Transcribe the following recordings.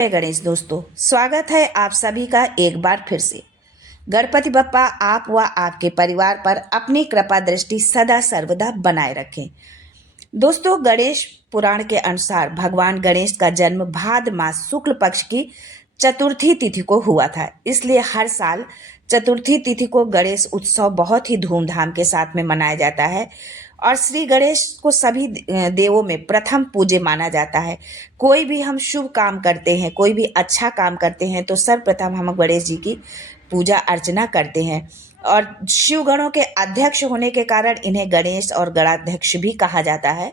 जय गणेश दोस्तों, स्वागत है आप सभी का एक बार फिर से। गणपति बप्पा आप व आपके परिवार पर अपनी कृपा दृष्टि सदा सर्वदा बनाए रखें। दोस्तों, गणेश पुराण के अनुसार भगवान गणेश का जन्म भाद मास शुक्ल पक्ष की चतुर्थी तिथि को हुआ था। इसलिए हर साल चतुर्थी तिथि को गणेश उत्सव बहुत ही धूमधाम के साथ में मनाया जाता है और श्री गणेश को सभी देवों में प्रथम पूज्य माना जाता है। कोई भी हम शुभ काम करते हैं, कोई भी अच्छा काम करते हैं तो सर्वप्रथम हम गणेश जी की पूजा अर्चना करते हैं और शिव गणों के अध्यक्ष होने के कारण इन्हें गणेश और गणाध्यक्ष भी कहा जाता है।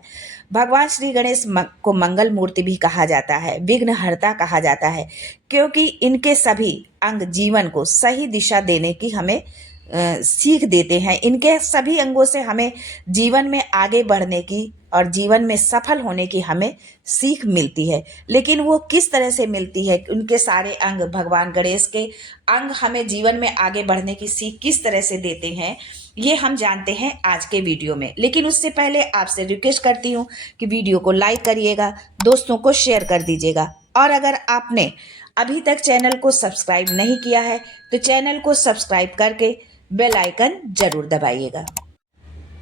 भगवान श्री गणेश को मंगल मूर्ति भी कहा जाता है, विघ्नहर्ता कहा जाता है, क्योंकि इनके सभी अंग जीवन को सही दिशा देने की हमें सीख देते हैं। इनके सभी अंगों से हमें जीवन में आगे बढ़ने की और जीवन में सफल होने की हमें सीख मिलती है। लेकिन वो किस तरह से मिलती है, उनके सारे अंग, भगवान गणेश के अंग हमें जीवन में आगे बढ़ने की सीख किस तरह से देते हैं, ये हम जानते हैं आज के वीडियो में। लेकिन उससे पहले आपसे रिक्वेस्ट करती हूँ कि वीडियो को लाइक करिएगा, दोस्तों को शेयर कर दीजिएगा और अगर आपने अभी तक चैनल को सब्सक्राइब नहीं किया है तो चैनल को सब्सक्राइब करके बेल आइकन जरूर दबाइएगा।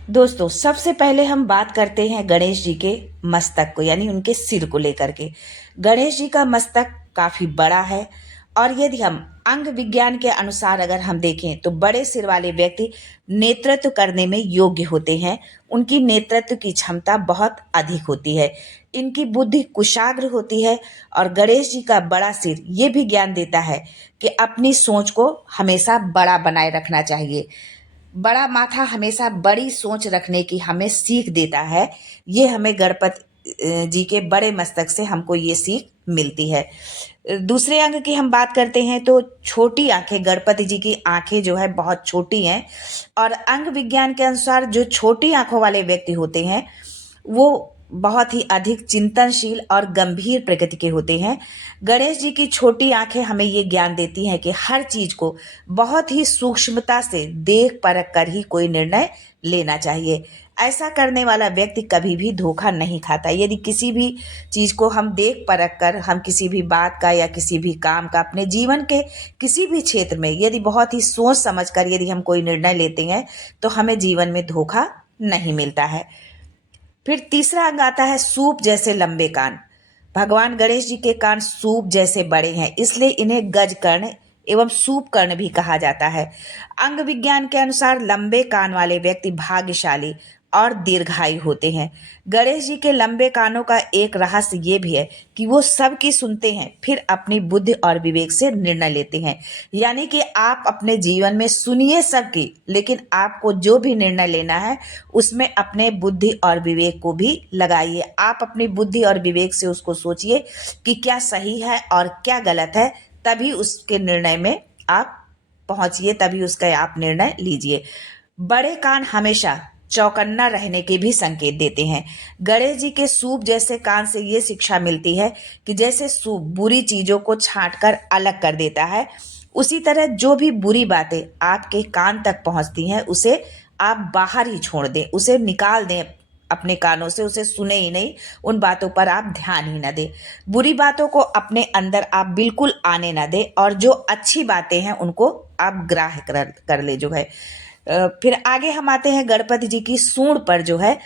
दोस्तों, सबसे पहले हम बात करते हैं गणेश जी के मस्तक को, यानी उनके सिर को लेकर के। गणेश जी का मस्तक काफी बड़ा है और यदि हम अंग विज्ञान के अनुसार अगर हम देखें तो बड़े सिर वाले व्यक्ति नेतृत्व करने में योग्य होते हैं। उनकी नेतृत्व की क्षमता बहुत अधिक होती है, इनकी बुद्धि कुशाग्र होती है और गणेश जी का बड़ा सिर ये भी ज्ञान देता है कि अपनी सोच को हमेशा बड़ा बनाए रखना चाहिए। बड़ा माथा हमेशा बड़ी सोच रखने की हमें सीख देता है। ये हमें गणपति जी के बड़े मस्तक से हमको ये सीख मिलती है। दूसरे अंग की हम बात करते हैं तो छोटी आंखें, गणपति जी की आंखें जो है बहुत छोटी हैं और अंग विज्ञान के अनुसार जो छोटी आंखों वाले व्यक्ति होते हैं वो बहुत ही अधिक चिंतनशील और गंभीर प्रकृति के होते हैं। गणेश जी की छोटी आंखें हमें ये ज्ञान देती हैं कि हर चीज को बहुत ही सूक्ष्मता से देख परख कर ही कोई निर्णय लेना चाहिए। ऐसा करने वाला व्यक्ति कभी भी धोखा नहीं खाता। यदि किसी भी चीज को हम देख परख कर, हम किसी भी बात का या किसी भी काम का, अपने जीवन के किसी भी क्षेत्र में यदि बहुत ही सोच समझ कर यदि हम कोई निर्णय लेते हैं तो हमें जीवन में धोखा नहीं मिलता है। फिर तीसरा अंग आता है सूप जैसे लंबे कान। भगवान गणेश जी के कान सूप जैसे बड़े हैं, इसलिए इन्हें गज कर्ण एवं सूप कर्ण भी कहा जाता है। अंग विज्ञान के अनुसार लंबे कान वाले व्यक्ति भाग्यशाली और दीर्घायु होते हैं। गणेश जी के लंबे कानों का एक रहस्य ये भी है कि वो सबकी सुनते हैं, फिर अपनी बुद्धि और विवेक से निर्णय लेते हैं। यानी कि आप अपने जीवन में सुनिए सबकी, लेकिन आपको जो भी निर्णय लेना है उसमें अपने बुद्धि और विवेक को भी लगाइए। आप अपनी बुद्धि और विवेक से उसको सोचिए कि क्या सही है और क्या गलत है, तभी उसके निर्णय में आप पहुंचिए, तभी उसका आप निर्णय लीजिए। बड़े कान हमेशा चौकन्ना रहने के भी संकेत देते हैं। गणेश जी के सूप जैसे कान से ये शिक्षा मिलती है कि जैसे सूप बुरी चीजों को छांटकर अलग कर देता है, उसी तरह जो भी बुरी बातें आपके कान तक पहुंचती हैं उसे आप बाहर ही छोड़ दें, उसे निकाल दें अपने कानों से, उसे सुने ही नहीं, उन बातों पर आप ध्यान ही न दें। बुरी बातों को अपने अंदर आप बिल्कुल आने न दें और जो अच्छी बातें हैं उनको आप ग्राह्य कर ले जो है। फिर आगे हम आते हैं गणपति जी की सूंड पर जो है।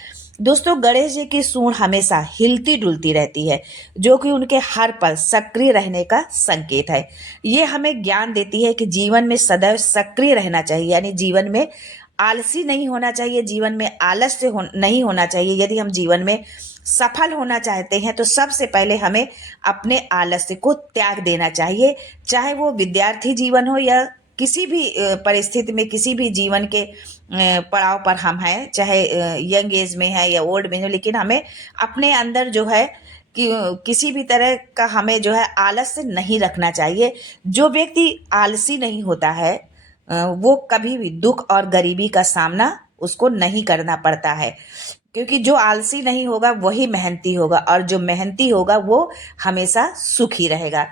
दोस्तों, गणेश जी की सूंड हमेशा हिलती डुलती रहती है, जो कि उनके हर पल सक्रिय रहने का संकेत है। ये हमें ज्ञान देती है कि जीवन में सदैव सक्रिय रहना चाहिए, यानी जीवन में आलसी नहीं होना चाहिए, जीवन में आलस्य नहीं होना चाहिए। यदि हम जीवन में सफल होना चाहते हैं तो सबसे पहले हमें अपने आलस्य को त्याग देना चाहिए। चाहे वो विद्यार्थी जीवन हो या किसी भी परिस्थिति में, किसी भी जीवन के पड़ाव पर हम हैं, चाहे यंग एज में है या ओल्ड में हो, लेकिन हमें अपने अंदर जो है कि किसी भी तरह का हमें जो है आलस्य नहीं रखना चाहिए। जो व्यक्ति आलसी नहीं होता है वो कभी भी दुख और गरीबी का सामना उसको नहीं करना पड़ता है, क्योंकि जो आलसी नहीं होगा वही मेहनती होगा और जो मेहनती होगा वो हमेशा सुखी रहेगा।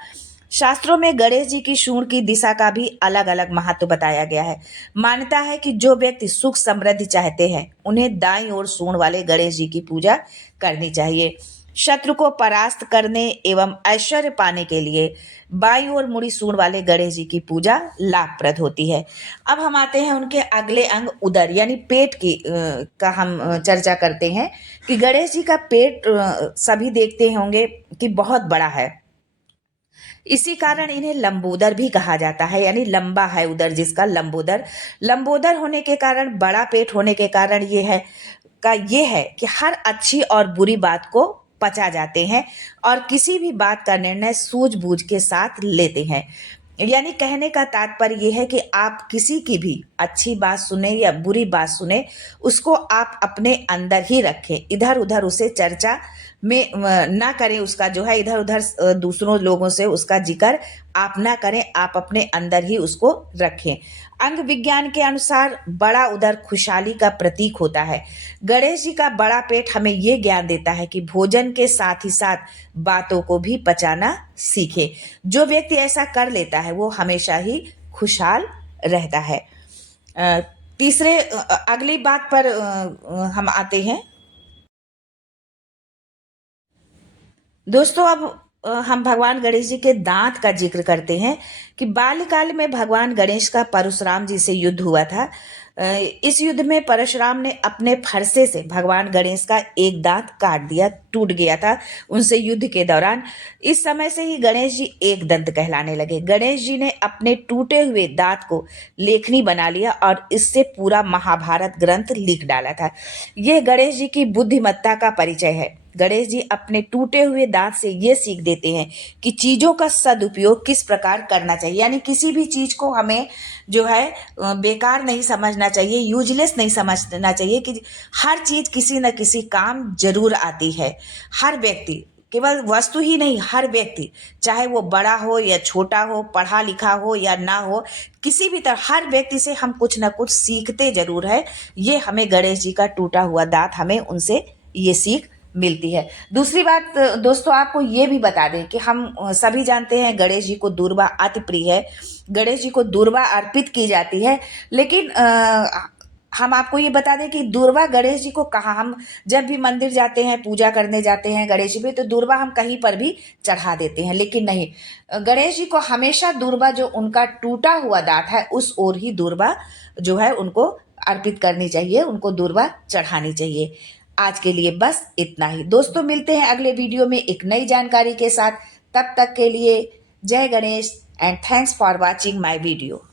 शास्त्रों में गणेश जी की सूंड की दिशा का भी अलग अलग महत्व बताया गया है। मान्यता है कि जो व्यक्ति सुख समृद्धि चाहते हैं उन्हें दाईं ओर सूंड वाले गणेश जी की पूजा करनी चाहिए। शत्रु को परास्त करने एवं ऐश्वर्य पाने के लिए बाई और मुड़ी सूंड वाले गणेश जी की पूजा लाभप्रद होती है। अब हम आते हैं उनके अगले अंग उदर यानी पेट की का हम चर्चा करते हैं कि गणेश जी का पेट सभी देखते होंगे कि बहुत बड़ा है। इसी कारण इन्हें लंबोदर भी कहा जाता है, यानी लंबा है उदर जिसका, लंबोदर। लंबोदर होने के कारण, बड़ा पेट होने के कारण ये है कि हर अच्छी और बुरी बात को पचा जाते हैं और किसी भी बात का निर्णय सूझबूझ के साथ लेते हैं। यानी कहने का तात्पर्य यह है कि आप किसी की भी अच्छी बात सुने या बुरी बात सुने, उसको आप अपने अंदर ही रखें, इधर उधर उसे चर्चा में ना करें, उसका जो है इधर उधर दूसरों लोगों से उसका जिक्र आप ना करें, आप अपने अंदर ही उसको रखें। अंग विज्ञान के अनुसार बड़ा उदर खुशहाली का प्रतीक होता है। गणेश जी का बड़ा पेट हमें ये ज्ञान देता है कि भोजन के साथ ही साथ बातों को भी पचाना सीखे। जो व्यक्ति ऐसा कर लेता है वो हमेशा ही खुशहाल रहता है। तीसरे अगली बात पर हम आते हैं। दोस्तों अब हम भगवान गणेश जी के दांत का जिक्र करते हैं कि बाल्यकाल में भगवान गणेश का परशुराम जी से युद्ध हुआ था। इस युद्ध में परशुराम ने अपने फरसे से भगवान गणेश का एक दांत काट दिया, टूट गया था उनसे युद्ध के दौरान। इस समय से ही गणेश जी एक दंत कहलाने लगे। गणेश जी ने अपने टूटे हुए दांत को लेखनी बना लिया और इससे पूरा महाभारत ग्रंथ लिख डाला था। यह गणेश जी की बुद्धिमत्ता का परिचय है। गणेश जी अपने टूटे हुए दांत से ये सीख देते हैं कि चीजों का सदुपयोग किस प्रकार करना चाहिए, यानी किसी भी चीज को हमें जो है बेकार नहीं समझना चाहिए, यूजलेस नहीं समझना चाहिए, कि हर चीज किसी न किसी काम जरूर आती है। हर व्यक्ति, केवल वस्तु ही नहीं, हर व्यक्ति चाहे वो बड़ा हो या छोटा हो, पढ़ा लिखा हो या ना हो, किसी भी तरह हर व्यक्ति से हम कुछ ना कुछ सीखते जरूर है। ये हमें गणेश जी का टूटा हुआ दांत, हमें उनसे ये सीख मिलती है। दूसरी बात दोस्तों आपको ये भी बता दें कि हम सभी जानते हैं गणेश जी को दूर्वा अति प्रिय है, गणेश जी को दूर्वा अर्पित की जाती है। लेकिन हम आपको ये बता दें कि दूर्वा गणेश जी को कहाँ, हम जब भी मंदिर जाते हैं, पूजा करने जाते हैं गणेश जी पे, तो दूर्वा हम कहीं पर भी चढ़ा देते हैं, लेकिन नहीं, गणेश जी को हमेशा दूर्वा जो उनका टूटा हुआ दांत है उस ओर ही दूर्वा जो है उनको अर्पित करनी चाहिए, उनको दूर्वा चढ़ानी चाहिए। आज के लिए बस इतना ही दोस्तों, मिलते हैं अगले वीडियो में एक नई जानकारी के साथ। तब तक के लिए जय Ganesh and thanks for watching my video.